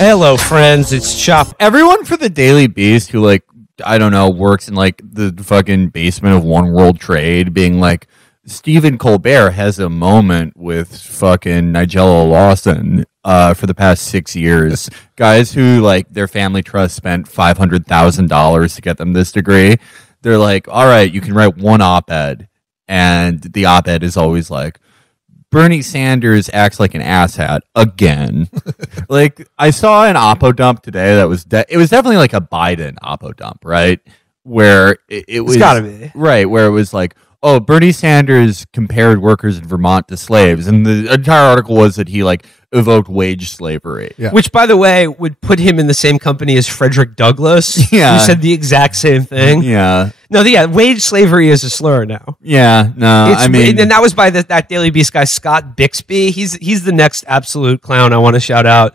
Hello, friends. It's Chapo. Everyone for the Daily Beast who, like, I don't know, works in, like, the fucking basement of One World Trade being like, Stephen Colbert has a moment with fucking Nigella Lawson for the past 6 years. Guys who, like, their family trust spent $500,000 to get them this degree. They're like, all right, you can write one op-ed. And the op-ed is always like, Bernie Sanders acts like an asshat again. Like, I saw an oppo dump today that was it was definitely like a Biden oppo dump, right? Where it was gotta be right, where it was like, oh, Bernie Sanders compared workers in Vermont to slaves, and the entire article was that he like evoked wage slavery. Yeah. Which, by the way, would put him in the same company as Frederick Douglass, yeah, who said the exact same thing. Yeah. No, wage slavery is a slur now. Yeah, no, I mean, and that was by that Daily Beast guy Scott Bixby. He's the next absolute clown I want to shout out.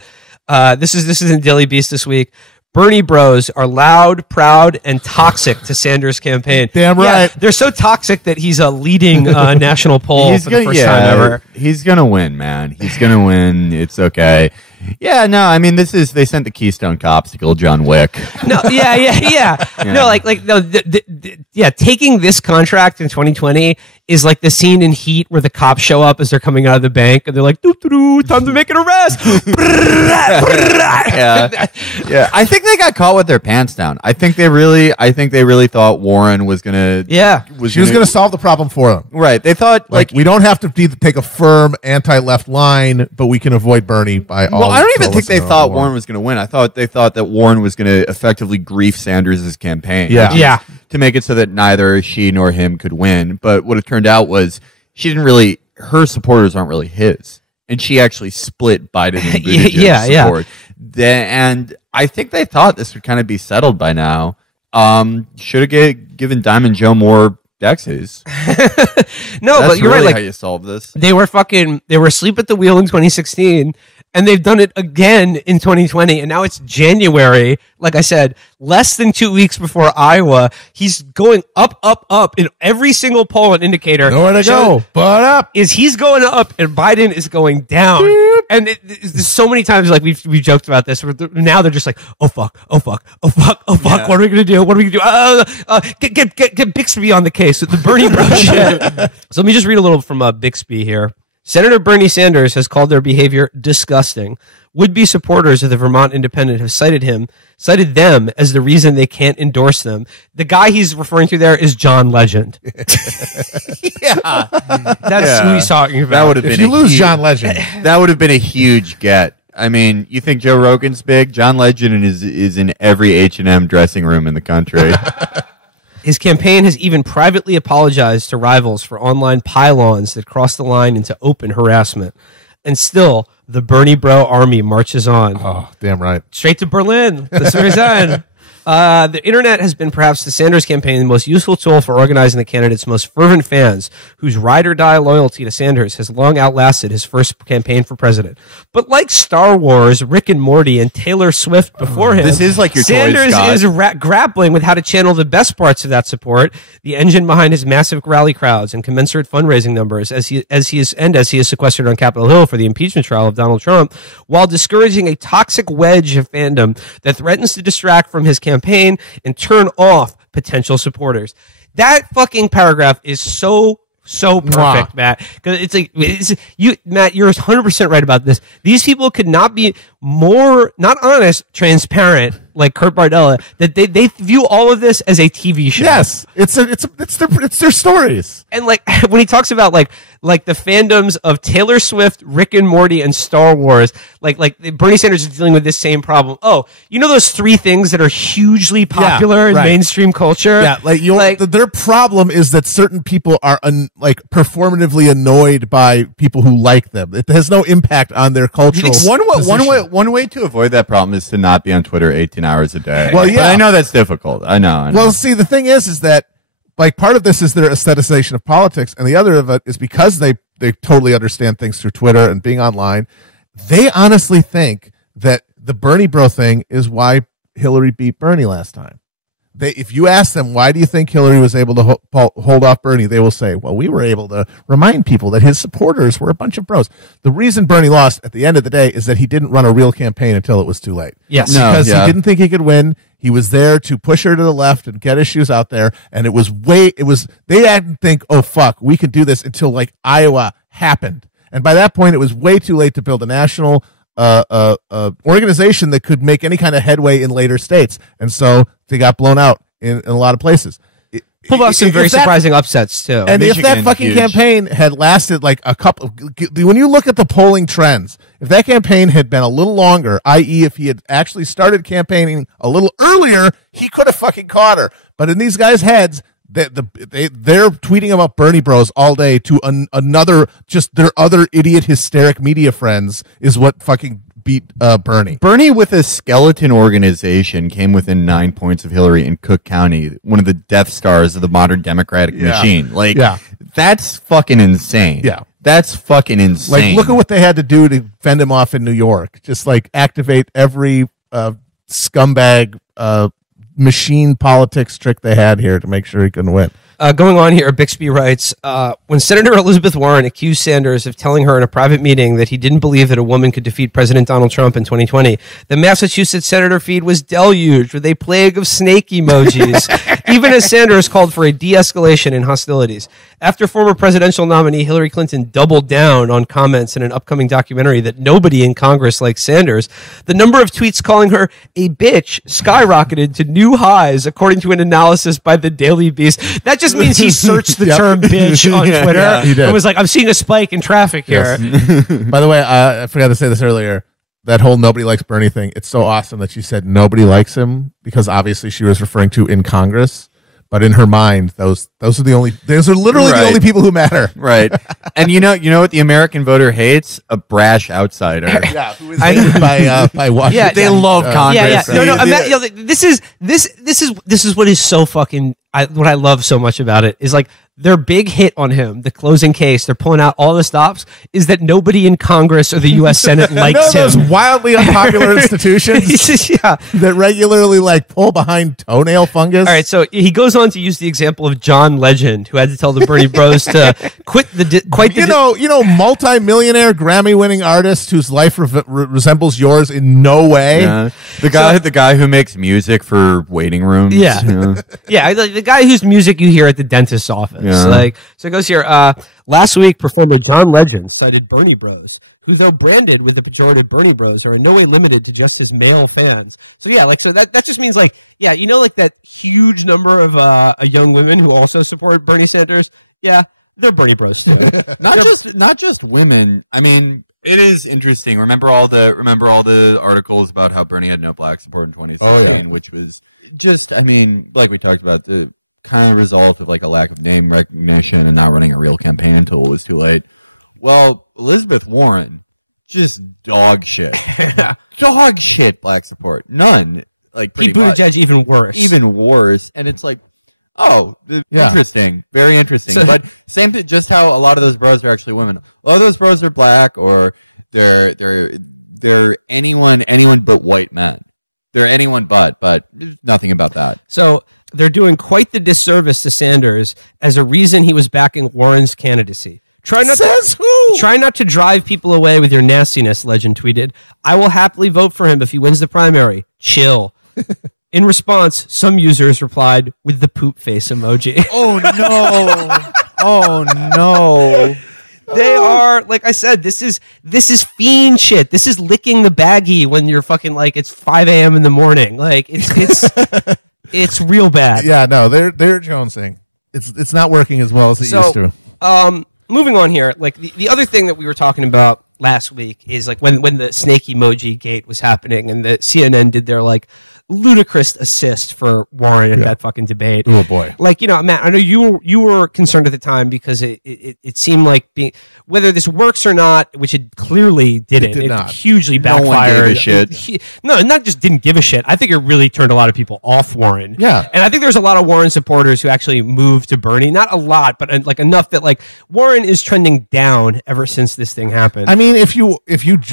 This is in Daily Beast this week. Bernie bros are loud, proud, and toxic to Sanders' campaign. Damn right. Yeah, they're so toxic that he's a leading national poll for the first time ever. He's going to win, man. He's going to win. It's okay. Yeah, no, I mean, they sent the Keystone Cops to kill John Wick. No, yeah. No, taking this contract in 2020 is like the scene in Heat where the cops show up as they're coming out of the bank and they're like, doo-doo-doo, time to make an arrest. Yeah. I think they got caught with their pants down. I think they really thought Warren was gonna. Yeah, she was gonna solve the problem for them. Right. They thought like we don't have to take a firm anti-left line, but we can avoid Bernie by all. Well, I don't even think they thought Warren was going to win. They thought that Warren was going to effectively grief Sanders' campaign. Yeah. To make it so that neither she nor him could win. But what it turned out was her supporters aren't really his. And she actually split Biden and Buttigieg's support. And I think they thought this would kind of be settled by now. Should have given Diamond Joe more Dexes. No, That's but you're really right. Like, how you solve this. They were asleep at the wheel in 2016. And they've done it again in 2020, and now it's January. Like I said, less than 2 weeks before Iowa, he's going up in every single poll and indicator. Nowhere to go, but up. He's going up, and Biden is going down. Beep. And there's so many times, like we've joked about this. Now they're just like, oh fuck. Yeah. What are we gonna do? Get Bixby on the case with the Bernie bro shit. So let me just read a little from Bixby here. Senator Bernie Sanders has called their behavior disgusting. Would-be supporters of the Vermont Independent have cited them as the reason they can't endorse them. The guy he's referring to there is John Legend. Yeah. That's who he's talking about. That would have been if you lose John Legend. That would have been a huge get. I mean, you think Joe Rogan's big? John Legend is in every H&M dressing room in the country. His campaign has even privately apologized to rivals for online pile-ons that cross the line into open harassment. And still, the Bernie Bro army marches on. Oh, damn right. Straight to Berlin. That's where he's at. The internet has been perhaps the Sanders campaign the most useful tool for organizing the candidate's most fervent fans, whose ride-or-die loyalty to Sanders has long outlasted his first campaign for president. But like Star Wars, Rick and Morty, and Taylor Swift before him, this is like your Sanders choice, is grappling with how to channel the best parts of that support, the engine behind his massive rally crowds and commensurate fundraising numbers, as he is sequestered on Capitol Hill for the impeachment trial of Donald Trump, while discouraging a toxic wedge of fandom that threatens to distract from his campaign and turn off potential supporters. That fucking paragraph is so perfect, Matt. Because Matt, you're 100% right about this. These people could not be more not honest, transparent, like Kurt Bardella. That they view all of this as a TV show. Yes, it's their stories. And like when he talks about like the fandoms of Taylor Swift, Rick and Morty, and Star Wars, like Bernie Sanders is dealing with this same problem. Oh, you know those three things that are hugely popular in mainstream culture? Yeah, their problem is that certain people are performatively annoyed by people who like them. It has no impact on their cultural. One way to avoid that problem is to not be on Twitter 18 hours a day. Well, yeah, but I know that's difficult. I know. Well, see, the thing is that part of this is their aestheticization of politics, and the other of it is because they totally understand things through Twitter and being online. They honestly think that the Bernie bro thing is why Hillary beat Bernie last time. if you ask them, why do you think Hillary was able to hold off Bernie, they will say, well, we were able to remind people that his supporters were a bunch of bros. The reason Bernie lost at the end of the day is that he didn't run a real campaign until it was too late. Yes. Because he didn't think he could win. He was there to push her to the left and get issues out there. And they didn't think, oh, fuck, we could do this until like Iowa happened. And by that point, it was way too late to build a national organization that could make any kind of headway in later states. And so they got blown out in a lot of places. Pulled off some very surprising upsets, too. And Michigan, if that fucking campaign had lasted like a couple, when you look at the polling trends, if that campaign had been a little longer, i.e. if he had actually started campaigning a little earlier, he could have fucking caught her. But in these guys' heads, they're tweeting about Bernie Bros all day to just their other idiot hysteric media friends is what fucking beat Bernie. Bernie with a skeleton organization came within 9 points of Hillary in Cook County, one of the Death Stars of the modern Democratic machine. Like, that's fucking insane. Yeah. That's fucking insane. Like, look at what they had to do to fend him off in New York. Just like activate every scumbag machine politics trick they had here to make sure he couldn't win. Going on here, Bixby writes, when Senator Elizabeth Warren accused Sanders of telling her in a private meeting that he didn't believe that a woman could defeat President Donald Trump in 2020, the Massachusetts senator feed was deluged with a plague of snake emojis, even as Sanders called for a de-escalation in hostilities. After former presidential nominee Hillary Clinton doubled down on comments in an upcoming documentary that nobody in Congress likes Sanders, the number of tweets calling her a bitch skyrocketed to new highs, according to an analysis by the Daily Beast. That just means he searched the term bitch on Twitter and was like, I'm seeing a spike in traffic here. Yes. By the way, I forgot to say this earlier. That whole nobody likes Bernie thing, it's so awesome that she said nobody likes him because obviously she was referring to in Congress. But in her mind, those are literally the only people who matter. Right. And you know what the American voter hates? A brash outsider. Who is hated by Washington. Yeah, they love Congress. This is what is so fucking what I love so much about it is like their big hit on him, the closing case, they're pulling out all the stops, is that nobody in Congress or the U.S. Senate likes him. Those wildly unpopular institutions that regularly like pull behind toenail fungus. All right, so he goes on to use the example of John Legend, who had to tell the Bernie Bros to quit multi-millionaire Grammy-winning artist whose life resembles yours in no way. Yeah. The guy who makes music for waiting rooms. Yeah, the guy whose music you hear at the dentist's office. Yeah. So it goes here. Last week, performer John Legend cited Bernie Bros, who, though branded with the pejorative Bernie Bros, are in no way limited to just his male fans. So that just means that huge number of young women who also support Bernie Sanders. Yeah, they're Bernie Bros too. not just women. I mean, it is interesting. Remember all the articles about how Bernie had no black support in 2016, which was just, I mean, like we talked about, the kind of result of like a lack of name recognition and not running a real campaign until it was too late. Well, Elizabeth Warren, just dog shit. Dog shit black support. None. Like Pete Buttigieg even worse. And it's like, interesting. Very interesting. So, but same thing, just how a lot of those bros are actually women. A lot of those bros are black, or they're anyone but white men. They're anyone but there's nothing about that. So they're doing quite the disservice to Sanders as a reason he was backing Warren's candidacy. Try not to drive people away with your nastiness, Legend tweeted. I will happily vote for him if he wins the primary. Chill. In response, some users replied with the poop face emoji. Oh, no. Oh, no. They are, like I said, this is fiend shit. This is licking the baggie when you're fucking like it's 5 a.m. in the morning. Like it's real bad. Yeah, no, they're jonesing. It's not working as well as it used to. Moving on here, like the other thing that we were talking about last week is like when the snake emoji gate was happening and the CNN did their like ludicrous assist for Warren in that fucking debate. Oh boy! Like, you know, Matt, I know you were concerned at the time because it seemed like whether this works or not, which it clearly didn't. It did not. Hugely backfired. No one gave a shit. No, not just didn't give a shit. I think it really turned a lot of people off Warren. Yeah, and I think there's a lot of Warren supporters who actually moved to Bernie. Not a lot, but like enough that like Warren is trending down ever since this thing happened. I mean, if you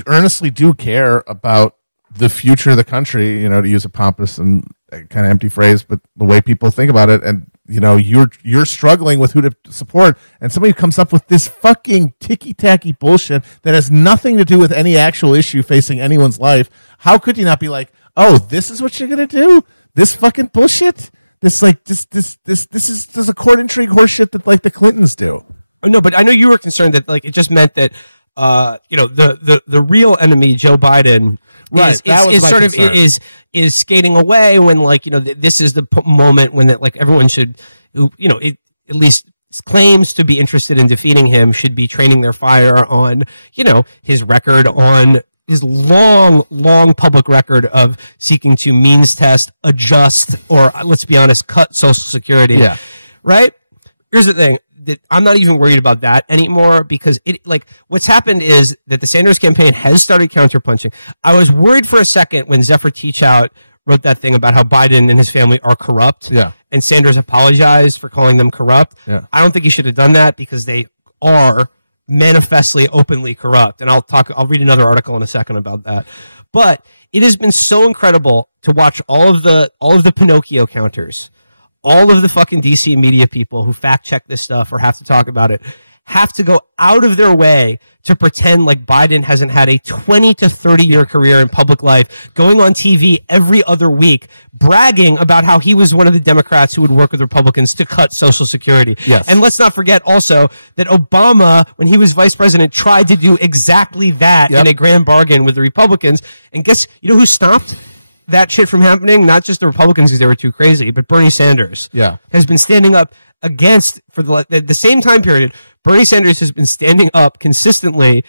earnestly do care about the future of the country, you know, to use a pompous and kind of empty phrase, but the way people think about it, and you're struggling with who to support, and somebody comes up with this fucking ticky-tacky bullshit that has nothing to do with any actual issue facing anyone's life. How could you not be like, oh, this is what you're gonna do? This fucking bullshit? This is a court intrigue horseshit that like the Clintons do. Oh, no, but I know you were concerned that like it just meant that the real enemy, Joe Biden, is skating away when like this is the moment when that like everyone should at least claims to be interested in defeating him should be training their fire on his record, on his long public record of seeking to means test, adjust, or let's be honest, cut Social Security. Yeah. Right? Here's the thing. That I'm not even worried about that anymore, because what's happened is that the Sanders campaign has started counterpunching. I was worried for a second when Zephyr Teachout wrote that thing about how Biden and his family are corrupt. Yeah. And Sanders apologized for calling them corrupt. Yeah. I don't think he should have done that, because they are manifestly openly corrupt. And I'll read another article in a second about that. But it has been so incredible to watch all of the Pinocchio counters. All of the fucking DC media people who fact check this stuff or have to talk about it have to go out of their way to pretend like Biden hasn't had a 20 to 30 year career in public life, going on TV every other week, bragging about how he was one of the Democrats who would work with Republicans to cut Social Security. Yes. And let's not forget also that Obama, when he was vice president, tried to do exactly that in a grand bargain with the Republicans. And guess, who stopped that shit from happening? Not just the Republicans because they were too crazy, but Bernie Sanders has been standing up against, for the same time period, Bernie Sanders has been standing up consistently